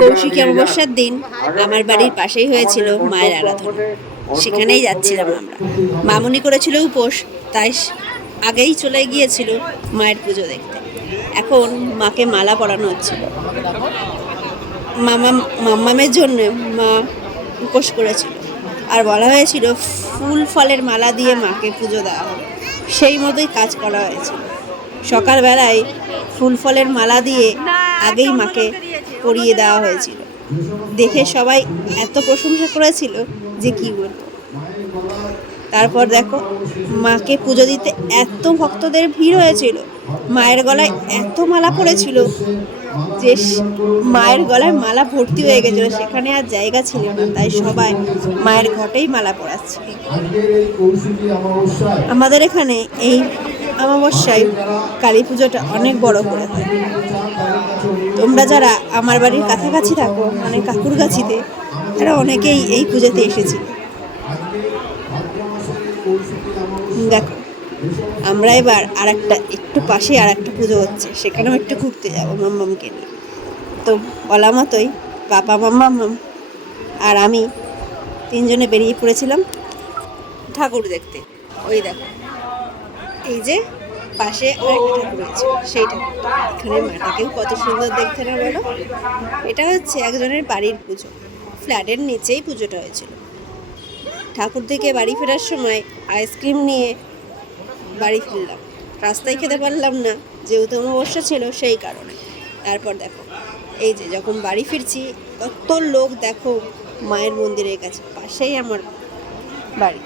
কৌশিকী অমাবস্যার দিন আমার বাড়ির পাশেই হয়েছিল মায়ের আরাধনা, সেখানেই যাচ্ছিলাম আমরা। মামুনি করেছিল উপোস, তাই আগেই চলে গিয়েছিল মায়ের পুজো দেখতে। এখন মাকে মালা পরানো হচ্ছিল। মাম্মামের জন্য মা উপোস করেছিল, আর বলা হয়েছিল ফুল ফলের মালা দিয়ে মাকে পুজো দেওয়া হবে। সেই মতোই কাজ করা হয়েছিল। সকালবেলায় ফুল ফলের মালা দিয়ে আগেই মাকে পরিয়ে দেওয়া হয়েছিল। দেখে সবাই এত প্রশংসা করেছিল যে কি বলবো। তারপর দেখো, মাকে পুজো দিতে এত ভক্তদের ভিড় হয়েছিল, মায়ের গলায় এত মালা পড়েছিল যে মায়ের গলায় মালা ভর্তি হয়ে গেছিল, সেখানে আর জায়গা ছিল না। তাই সবাই মায়ের ঘটেই মালা পরাচ্ছে। আমাদের এখানে এই অমাবস্যায় কালী পুজোটা অনেক বড় করে হয়। তোমরা যারা আমার বাড়ির কাছাকাছি থাকো, মানে কাকুরগাছিতে, তারা অনেকেই এই পুজোতে এসেছিল। দেখো, আমরা এবার একটু পাশে আরেকটা পুজো হচ্ছে, সেখানেও একটু ঘুরতে যাবো মাম্মামকে নিয়ে। তো বলা মতোই বাবা, মাম্মাম আর আমি তিনজনে বেরিয়ে পড়েছিলাম ঠাকুর দেখতে। ওই দেখো, এই যে পাশে আরেকটা ঠাকুর রয়েছে, সেই ঠাকুরটা। এখানে মাটাকেও কত সুন্দর দেখতে না বলো। এটা হচ্ছে একজনের বাড়ির পুজো, ফ্ল্যাটের নিচেই পুজোটা হয়েছিল। ঠাকুর থেকে বাড়ি ফেরার সময় আইসক্রিম নিয়ে বাড়ি ফিরলাম। রাস্তায় খেতে পারলাম না, যেহেতু অমাবস্যা ছিল সেই কারণে। তারপর দেখো, এই যে যখন বাড়ি ফিরছি, কত লোক দেখো মায়ের মন্দিরের কাছে। পাশেই আমার বাড়ি,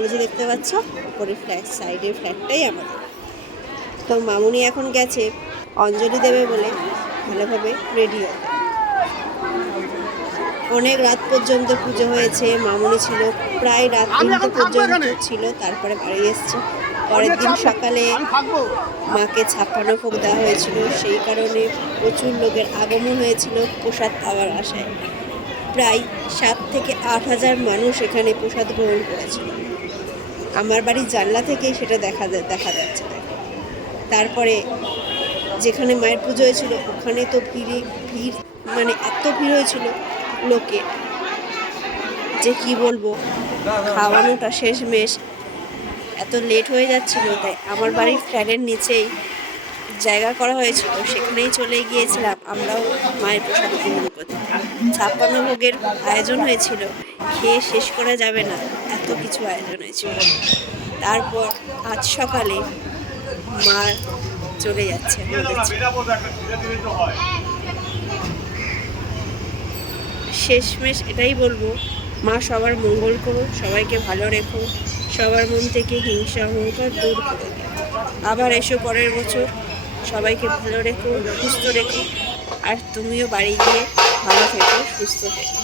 ওই যে দেখতে পাচ্ছ উপরে ফ্ল্যাট, সাইডের ফ্ল্যাটটাই আমাদের। তো মামুনি এখন গেছে অঞ্জলি দেবে বলে ভালোভাবে রেডি হবে। অনেক রাত পর্যন্ত পুজো হয়েছে, মামুনি ছিল প্রায় রাত 3টে পর্যন্ত ছিল, তারপরে বাড়ি এসছে। পরের দিন সকালে মাকে 56 ভোগ দেওয়া হয়েছিল, সেই কারণে প্রচুর লোকের আগমন হয়েছিল প্রসাদ পাওয়ার আশায়। প্রায় 7 থেকে 8 হাজার মানুষ এখানে প্রসাদ গ্রহণ করেছিল। আমার বাড়ির জানলা থেকেই সেটা দেখা যাচ্ছে। তারপরে যেখানে মায়ের পুজো হয়েছিল ওখানে তো ভিড়, মানে এত ভিড় হয়েছিল লোকে যে কি বলবো। খাওয়ানোটা শেষমেশ এত লেট হয়ে যাচ্ছিল, তাই আমার বাড়ির ফ্ল্যাটের নিচেই জায়গা করা হয়েছিল, সেখানেই চলে গিয়েছিলাম আমরাও মায়ের প্রসাদ গ্রহণ করতে। 56 ভোগের আয়োজন হয়েছিল, খেয়ে শেষ করা যাবে না, এত কিছু আয়োজন হয়েছিল। তারপর আজ সকালে মা চলে যাচ্ছে আমাদের ছেড়ে। শেষমেশ এটাই বলবো, মা সবার মঙ্গল করো, সবাইকে ভালো রেখো, সবার মন থেকে হিংসা অহংকার দূর করে দিও। আবার এসো পরের বছর, সবাইকে ভালো রেখো, সুস্থ রেখো, আর তুমিও বাড়ি গিয়ে ভালো থেকো, সুস্থ থেকো।